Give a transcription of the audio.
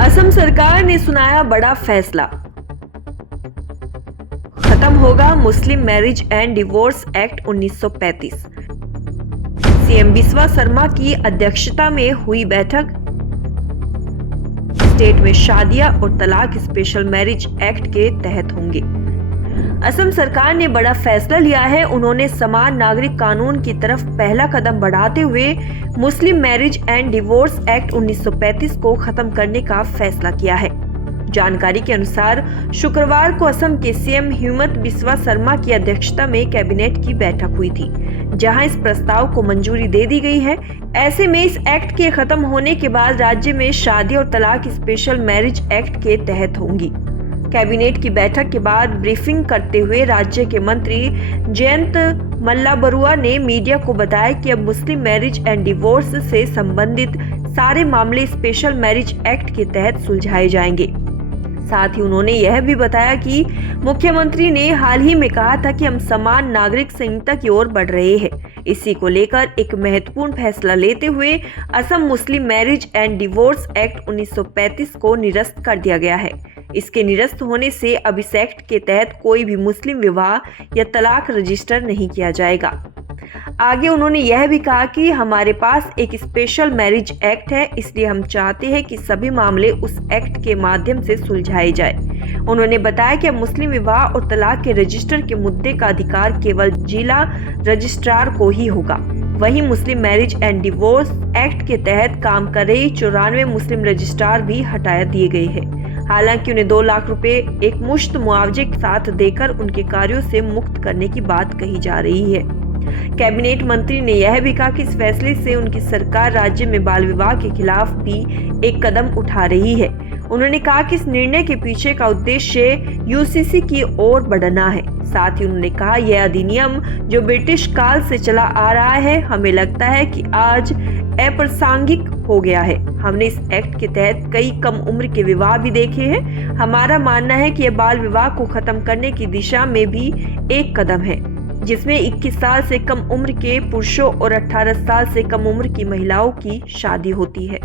असम सरकार ने सुनाया बड़ा फैसला। खत्म होगा मुस्लिम marriage and divorce act 1935। CM Biswa Sharma की अध्यक्षता में हुई बैठक। स्टेट में शादियां और तलाक स्पेशल मैरिज एक्ट के तहत होंगे। असम सरकार ने बड़ा फैसला लिया है। उन्होंने समान नागरिक कानून की तरफ पहला कदम बढ़ाते हुए मुस्लिम मैरिज एंड डिवोर्स एक्ट 1935 को खत्म करने का फैसला किया है। जानकारी के अनुसार शुक्रवार को असम के सीएम हिमंत बिस्वा शर्मा की अध्यक्षता में कैबिनेट की बैठक हुई थी, जहां इस प्रस्ताव को मंजूरी दे दी गई है। ऐसे में इस एक्ट के खत्म होने के बाद राज्य में शादी और तलाक स्पेशल मैरिज एक्ट के तहत होंगी। कैबिनेट की बैठक के बाद ब्रीफिंग करते हुए राज्य के मंत्री जयंत मल्लाबरुआ ने मीडिया को बताया कि अब मुस्लिम मैरिज एंड डिवोर्स से संबंधित सारे मामले स्पेशल मैरिज एक्ट के तहत सुलझाए जाएंगे। साथ ही उन्होंने यह भी बताया कि मुख्यमंत्री ने हाल ही में कहा था कि हम समान नागरिक संहिता की ओर बढ़ रहे हैं। इसी को लेकर एक महत्वपूर्ण फैसला लेते हुए असम मुस्लिम मैरिज एंड डिवोर्स एक्ट 1935 को निरस्त कर दिया गया है। इसके निरस्त होने से अब इस एक्ट के तहत कोई भी मुस्लिम विवाह या तलाक रजिस्टर नहीं किया जाएगा। आगे उन्होंने यह भी कहा कि हमारे पास एक स्पेशल मैरिज एक्ट है, इसलिए हम चाहते हैं कि सभी मामले उस एक्ट के माध्यम से सुलझाए जाए। उन्होंने बताया कि अब मुस्लिम विवाह और तलाक के रजिस्टर के मुद्दे का अधिकार केवल जिला रजिस्ट्रार को ही होगा। वहीं मुस्लिम मैरिज एंड डिवोर्स एक्ट के तहत काम कर रहे 94 मुस्लिम रजिस्ट्रार भी हटा दिए गए हैं। हालांकि उन्हें 2 लाख रुपए एक मुश्त मुआवजे के साथ देकर उनके कार्यों से मुक्त करने की बात कही जा रही है। कैबिनेट मंत्री ने यह भी कहा कि इस फैसले से उनकी सरकार राज्य में बाल विवाह के खिलाफ भी एक कदम उठा रही है। उन्होंने कहा कि इस निर्णय के पीछे का उद्देश्य यूसीसी की ओर बढ़ना है। साथ ही उन्होंने कहा यह अधिनियम जो ब्रिटिश काल से चला आ रहा है, हमें लगता है कि आज अप्रासंगिक हो गया है। हमने इस एक्ट के तहत कई कम उम्र के विवाह भी देखे हैं। हमारा मानना है कि यह बाल विवाह को खत्म करने की दिशा में भी एक कदम है, जिसमें 21 साल से कम उम्र के पुरुषों और 18 साल से कम उम्र की महिलाओं की शादी होती है।